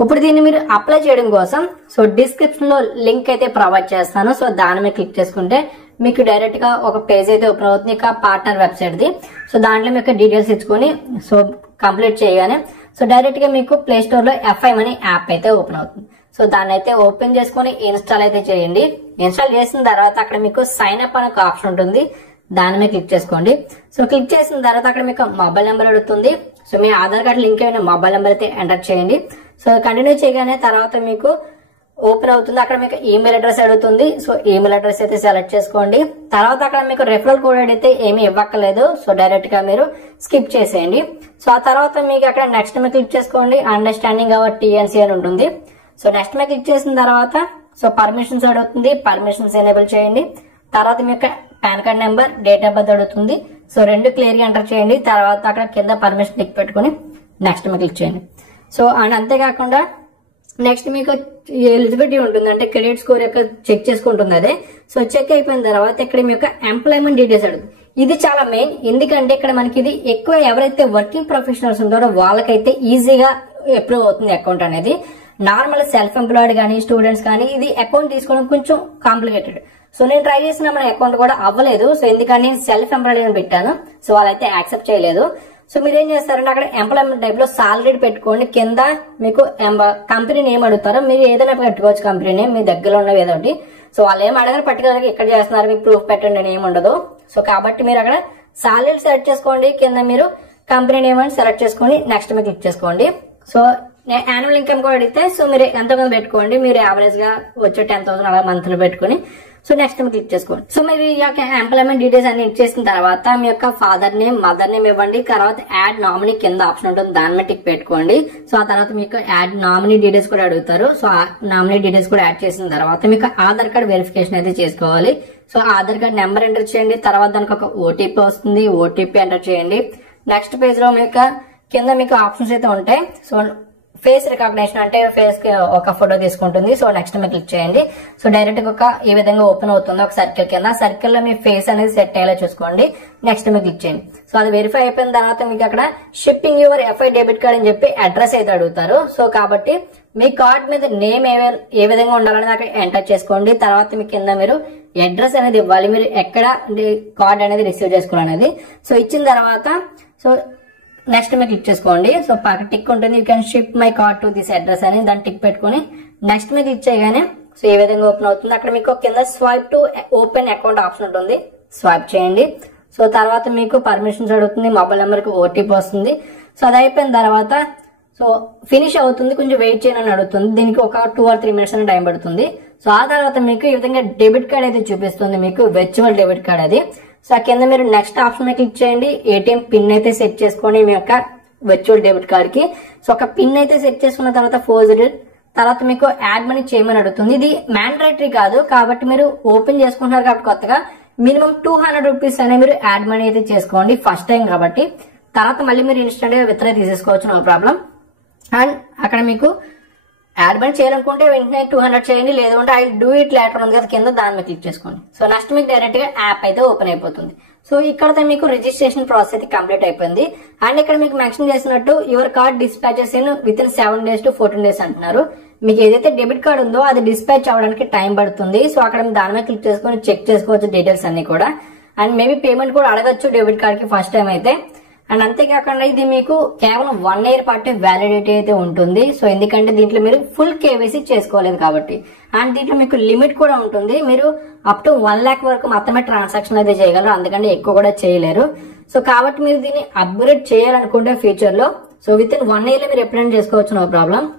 ఇప్పుడు దీన్ని మీరు అప్లై చేయడం కోసం సో డిస్క్రిప్షన్ లో లింక్ అయితే ప్రొవైడ్ చేస్తాను. సో దాని మీద క్లిక్ చేసుకుంటే మీకు డైరెక్ట్ గా ఒక పేజ్ అయితే ఓపెన్ అవుతుంది. ఇక పార్ట్నర్ వెబ్సైట్ ది. సో దాంట్లో మీకు డీటెయిల్స్ ఇచ్చుకొని సో కంప్లీట్ చేయగానే సో డైరెక్ట్ గా మీకు ప్లే స్టోర్ లో F5 అనే యాప్ అయితే ఓపెన్ అవుతుంది. సో దాన్ని అయితే ఓపెన్ చేసుకుని ఇన్స్టాల్ అయితే చేయండి. ఇన్స్టాల్ చేసిన తర్వాత అక్కడ మీకు సైన్ అప్ అనే ఒక ఆప్షన్ ఉంటుంది. దాని మీద క్లిక్ చేసుకోండి. సో క్లిక్ చేసిన తర్వాత అక్కడ మీకు మొబైల్ నెంబర్ అడుగుతుంది. సో మీ ఆధార్ కార్డు లింక్ అయిన మొబైల్ నెంబర్ అయితే ఎంటర్ చేయండి. సో కంటిన్యూ చేయగానే తర్వాత మీకు ఓపెన్ అవుతుంది. అక్కడ మీకు ఈమెయిల్ అడ్రస్ అడుగుతుంది. సో ఈమెయిల్ అడ్రస్ అయితే సెలెక్ట్ చేసుకోండి. తర్వాత అక్కడ మీకు రెఫరల్ కోడ్ అయితే ఏమీ ఇవ్వక్కర్లేదు. సో డైరెక్ట్ గా మీరు స్కిప్ చేసేయండి. సో ఆ తర్వాత మీకు అక్కడ నెక్స్ట్ మీద క్లిక్ చేసుకోండి. అండర్స్టాండింగ్ అవర్ TNC అని ఉంటుంది. సో నెక్స్ట్ మీద క్లిక్ చేసిన తర్వాత సో పర్మిషన్స్ అడుగుతుంది. పర్మిషన్స్ ఎనేబుల్ చేయండి. తర్వాత మీ యొక్క pan card number, date of birth అడుగుతుంది. సో రెండు క్లియర్ గా ఎంటర్ చేయండి. తర్వాత అక్కడ కింద పర్మిషన్ క్లిక్ పెట్టుకుని నెక్స్ట్ మీద క్లిక్ చేయండి. సో అండ్ అంతేకాకుండా నెక్స్ట్ మీకు ఎలిజిబిలిటీ ఉంటుంది, అంటే క్రెడిట్ స్కోర్ యొక్క చెక్ చేసుకుంటుంది అదే. సో చెక్ అయిపోయిన తర్వాత ఇక్కడ మీ యొక్క ఎంప్లాయ్మెంట్ డీటెయిల్స్ అడుగుతుంది. ఇది చాలా మెయిన్, ఎందుకంటే ఇక్కడ మనకి ఇది ఎక్కువ ఎవరైతే వర్కింగ్ ప్రొఫెషనల్స్ ఉంటారో వాళ్ళకైతే ఈజీగా అప్రూవ్ అవుతుంది అకౌంట్ అనేది. నార్మల్ సెల్ఫ్ ఎంప్లాయిడ్ కానీ స్టూడెంట్స్ కానీ ఇది అకౌంట్ తీసుకోవడం కొంచెం కాంప్లికేటెడ్. సో నేను ట్రై చేసిన మన అకౌంట్ కూడా అవ్వలేదు. సో ఎందుకని నేను సెల్ఫ్ ఎంప్లాయిడ్ అని పెట్టాను. సో వాళ్ళైతే యాక్సెప్ట్ చేయలేదు. సో మీరు ఏం చేస్తారంటే అక్కడ ఎంప్లాయ్మెంట్ టైప్ లో సాలరీ పెట్టుకోండి. కింద మీకు కంపెనీ నేమ్ అడుగుతారో మీరు ఏదైనా పెట్టుకోవచ్చు. కంపెనీ నేమ్ మీ దగ్గరలో ఉన్నవి ఏదో ఒకటి. సో వాళ్ళు ఏం అడగారు పర్టికులర్ గా ఇక్కడ చేస్తున్నారు మీకు ప్రూఫ్ పెట్టండి అని ఏమి ఉండదు. సో కాబట్టి మీరు అక్కడ సాలరీ సెలెక్ట్ చేసుకోండి. కింద మీరు కంపెనీ నేమ్ అని సెలెక్ట్ చేసుకొని నెక్స్ట్ మీద క్లిక్ చేసుకోండి. సో యాన్యువల్ ఇన్కమ్ కూడా అడిగితే సో మీరు ఎంతమంది పెట్టుకోండి. మీరు యావరేజ్ గా వచ్చే 10,000 అలా మంత్లు పెట్టుకుని సో నెక్స్ట్ క్లిక్ చేసుకోండి. సో మీరు ఈ యొక్క ఎంప్లాయ్మెంట్ డీటెయిల్స్ అన్ని ఇచ్చేసిన తర్వాత మీ యొక్క ఫాదర్ నేమ్, మదర్ నేమ్ ఇవ్వండి. తర్వాత యాడ్ నామినీ కింద ఆప్షన్ ఉంటుంది, దాని మీద టిక్ పెట్టుకోండి. సో ఆ తర్వాత మీకు యాడ్ నామినీ డీటెయిల్స్ కూడా అడుగుతారు. సో ఆ నామినీ డీటెయిల్స్ కూడా యాడ్ చేసిన తర్వాత మీకు ఆధార్ కార్డ్ వెరిఫికేషన్ అయితే చేసుకోవాలి. So Aadhaar card number enter చేయండి. తర్వాత దానికి ఒక OTP వస్తుంది, OTP ఎంటర్ చేయండి. నెక్స్ట్ పేజ్ లో మీకు కింద మీకు ఆప్షన్స్ అయితే ఉంటాయి. సో ఫేస్ రికగ్నిషన్ అంటే ఫేస్ కి ఒక ఫోటో తీసుకుంటుంది. సో నెక్స్ట్ మీద క్లిక్ చేయండి. సో డైరెక్ట్ గా ఈ విధంగా ఓపెన్ అవుతుంది ఒక సర్కిల్ కింద. సర్కిల్ లో మీ ఫేస్ అనేది సెట్ అయ్యేలా చూసుకోండి. నెక్స్ట్ మీద క్లిక్ చేయండి. సో అది వెరిఫై అయిపోయిన తర్వాత మీకు అక్కడ shipping your FI debit card అని చెప్పి అడ్రస్ అయితే అడుగుతారు. సో కాబట్టి మీ కార్డ్ మీద నేమ్ ఏ విధంగా ఉండాలని అక్కడ ఎంటర్ చేసుకోండి. తర్వాత మీ కింద మీరు అడ్రస్ అనేది ఇవ్వాలి. మీరు ఎక్కడ కార్డ్ అనేది రిసీవ్ చేసుకోవాలనేది. సో ఇచ్చిన తర్వాత సో నెక్స్ట్ మీద క్లిక్ చేసుకోండి. సో పక్కన టిక్ ఉంటుంది, you can ship my card to this address అని దాన్ని టిక్ పెట్టుకుని నెక్స్ట్ మీద క్లిక్ చేయగానే సో ఈ విధంగా ఓపెన్ అవుతుంది. అక్కడ మీకు కింద swipe to open account option ఉంటుంది, స్వైప్ చేయండి. సో తర్వాత మీకు పర్మిషన్స్ అడుగుతుంది, మొబైల్ నెంబర్ కి OTP వస్తుంది. సో అది అయిపోయిన తర్వాత సో ఫినిష్ అవుతుంది, కొంచెం వెయిట్ చేయని అడుగుతుంది. దీనికి ఒక 2 or 3 minutes అని టైం పడుతుంది. సో ఆ తర్వాత మీకు ఈ విధంగా డెబిట్ కార్డ్ అయితే చూపిస్తుంది, మీకు వర్చువల్ డెబిట్ కార్డ్ అది. సో కింద మీరు నెక్స్ట్ ఆప్షన్ మీద క్లిక్ చేయండి. ATM పిన్ అయితే సెట్ చేసుకోండి మీ యొక్క వర్చువల్ డెబిట్ కార్డ్ కి. సో ఒక పిన్ అయితే సెట్ చేసుకున్న తర్వాత 4 digit తర్వాత మీకు యాడ్ మనీ చేయమని అడుగుతుంది. ఇది మ్యాండేటరీ కాదు కాబట్టి మీరు ఓపెన్ చేసుకుంటున్నారు కాబట్టి కొత్తగా మినిమం 200 రూపీస్ అనే మీరు యాడ్ మనీ అయితే చేసుకోండి ఫస్ట్ టైం కాబట్టి. తర్వాత మళ్ళీ మీరు ఇన్స్టెంట్ గా విత్డ్రా తీసేసుకోవచ్చు, నో ప్రాబ్లం. అండ్ అక్కడ మీకు యాడ్ మనీ చేయాలనుకుంటే వెంటనే 200 చేయండి, లేదంటే ఐ డూ ఇట్ లేటర్ ఉంది కదా కింద, దాని మీద క్లిక్ చేసుకోండి. సో నెక్స్ట్ మీకు డైరెక్ట్ గా యాప్ అయితే ఓపెన్ అయిపోతుంది. సో ఇక్కడ మీకు రిజిస్ట్రేషన్ ప్రాసెస్ అయితే కంప్లీట్ అయిపోయింది. అండ్ ఇక్కడ మీకు మెన్షన్ చేసినట్టు your card dispatches in with in 7 days to 14 days అంటున్నారు. మీకు ఏదైతే డెబిట్ కార్డ్ ఉందో అది డిస్పాచ్ అవ్వడానికి టైం పడుతుంది. సో అక్కడ దాని మీద క్లిక్ చేసుకొని చెక్ చేసుకోవచ్చు డీటెయిల్స్ అన్ని కూడా. అండ్ మేబీ పేమెంట్ కూడా అడగచ్చు డెబిట్ కార్డ్ కి ఫస్ట్ టైం అయితే. అండ్ అంతేకాకుండా ఇది మీకు కేవలం 1 year పాటు వ్యాలిడిటీ అయితే ఉంటుంది. సో ఎందుకంటే దీంట్లో మీరు ఫుల్ KYC చేసుకోలేదు కాబట్టి. అండ్ దీంట్లో మీకు లిమిట్ కూడా ఉంటుంది, మీరు అప్ టు 1 lakh వరకు మాత్రమే ట్రాన్సాక్షన్ అయితే చేయగలరు, అందుకంటే ఎక్కువ కూడా చేయలేరు. సో కాబట్టి మీరు దీన్ని అప్గ్రేడ్ చేయాలనుకుంటే ఫ్యూచర్ లో సో విత్ ఇన్ 1 year లో మీరు ఎప్పుడైనా చేసుకోవచ్చు, నో ప్రాబ్లం.